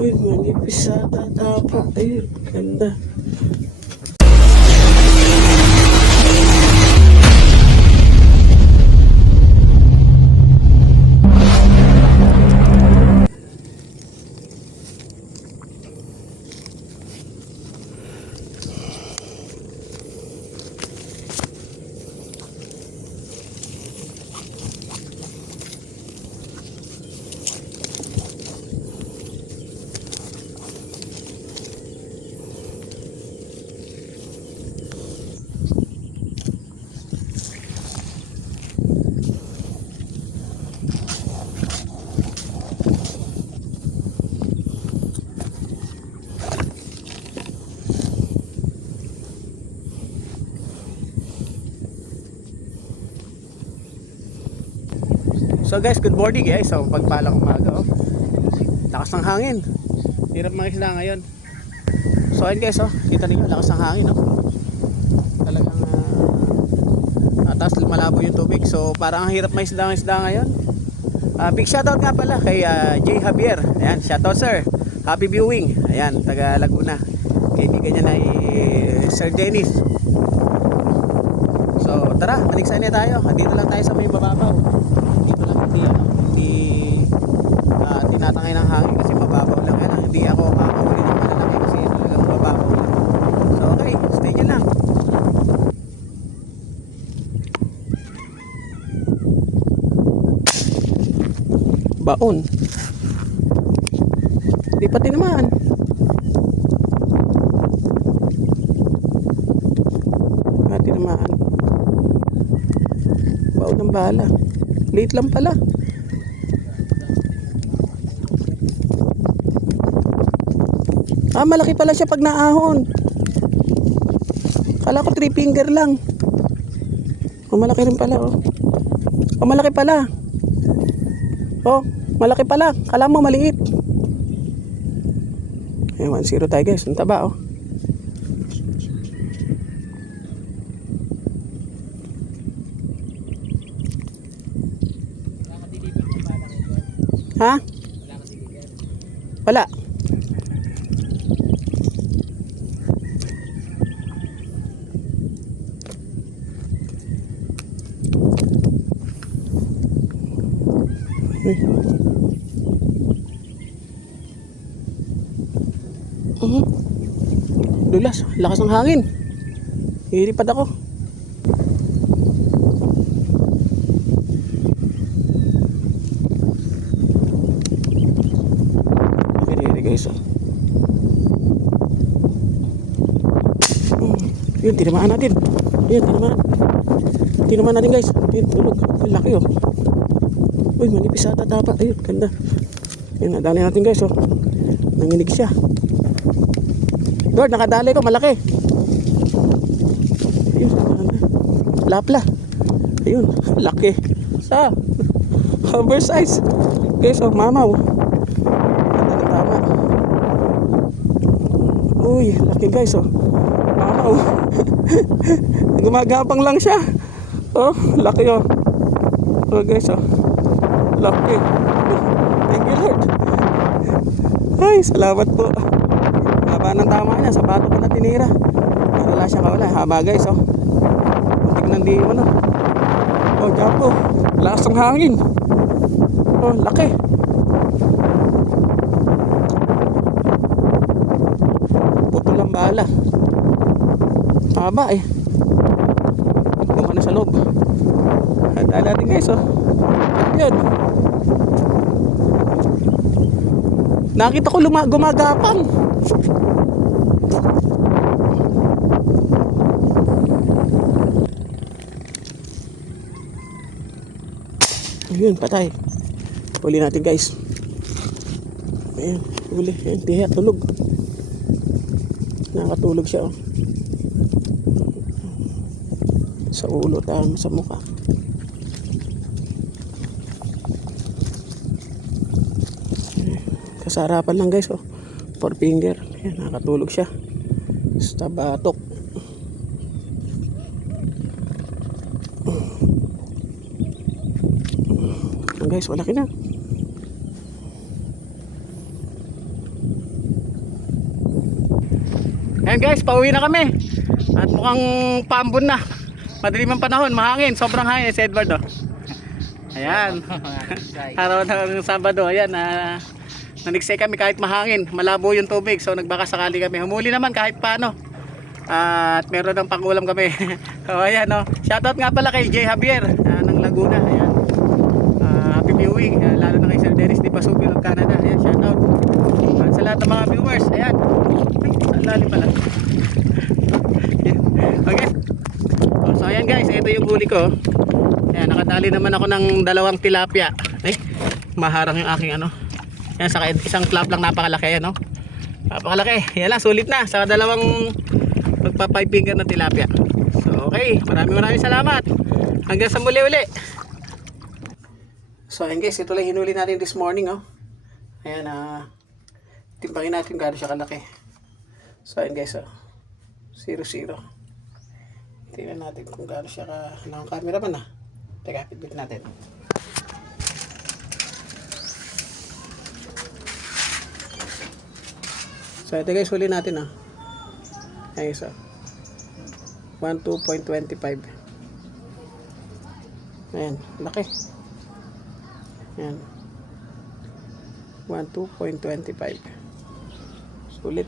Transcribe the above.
Uy, manipis sa tatapa. Ayun, ganda. So guys, good morning guys. So pagpalang umaga oh. Lakas ng hangin. Hirap mangisda ngayon. So ayun guys oh, kita niyo lakas ng hangin oh. Talagang tapos malabo yung tubig. So parang ang hirap mangisda ngayon. Big shoutout nga pala kay J. Javier. Ayan, shoutout sir. Happy viewing. Ayan, taga Laguna. Kaibigan niya na Sir Dennis. So tara, maligsain na tayo. Dito lang tayo sa may mababaw. Dito lang hindi tinatangay ng hangin kasi mababaw lang yan. Hindi ako makakahuli ng malalaki kasi talagang mababaw lang. So okay, stay dyan lang. Baon. Di pa tinamaan. Tinamaan. Baon ng bala. Late lang pala. Malaki pala siya pag naahon. Kala ko 3 finger lang. Malaki rin pala oh. Malaki pala. Oh, malaki pala. Kala mo maliit. 1-0 tayo guys. Ang taba oh. Ha? Wala. Dulas, lakas ng hangin. Hilipad ako. Guys oh. Yun, tinamaan natin. Yun, tinamaan natin guys. Yun, tulog. Ang laki oh. Uy, manipis sa tatapa. Ayun, ganda. Yun, nadali natin guys oh. Nanginig siya. Lord, nakadali ko, malaki. Ayun, lapla. Ayun, laki. Sa oversize. Guys oh, mamaw. Uy, laki guys oh. Wow. Gumagapang lang siya. Oh, laki oh. Oh guys oh. Laki. Thank you Lord. Ay, salamat po. Haba ng tama niya, sa bato ko na tinira. Wala siya kawala, haba guys oh. Muntik nang di ano. Oh, gapo. Lakas ng hangin. Oh, laki. Bala. Haba eh. Kung ano sa loob. Handa natin guys oh. Yun. Nakita ko gumagapang. Ayun, patay. Huli natin guys. Ayun, huli. Ayun, tiha, tulog. Nakatulog siya oh. Sa ulo, tama sa mukha. Kasarapan lang guys oh. 4 finger. Ayan, nakatulog siya sa batok. Guys, wala na. Ayan guys, pauwi na kami. At mukhang paambon na. Madilim ang panahon, mahangin, sobrang hangin si Edward oh. Ayan. Araw ng Sabado, ayan, nanigsay kami kahit mahangin, malabo yung tubig, so nagbaka sakali kami. Humuli naman kahit paano. At meron ng pangulam kami. So ayan oh. Shoutout nga pala kay J. Javier ng Laguna. Ayan. Happy viewing, lalo na kay Sir Dennis Di Pasupil ng Canada. Ayan, shoutout. At sa lahat ng mga viewers, ayan. Ay, ang lalim pala. Okay. So ayan guys, ito yung huli ko. Ayan, nakadali naman ako ng 2 tilapia. Ay, maharang yung aking ano. Ayan, saka isang clap lang, napakalaki yan, no? Napakalaki. Yan lang, sulit na. Saka 2 magpa 5 finger na tilapia. So okay, maraming salamat. Hanggang sa muli uli. So ayan guys, ito lang hinuli natin this morning, oh. Ayan, timpangin natin gaano siya kalaki. So ayan guys, oh. 0-0. Tingnan natin kung gaano siya ka ng cameraman, ah. Teka, pitbit natin. So ito guys, huli natin, ah. Ayan guys, oh. 12.25. Ayan, laki. Ayan. 12.25. Sulit.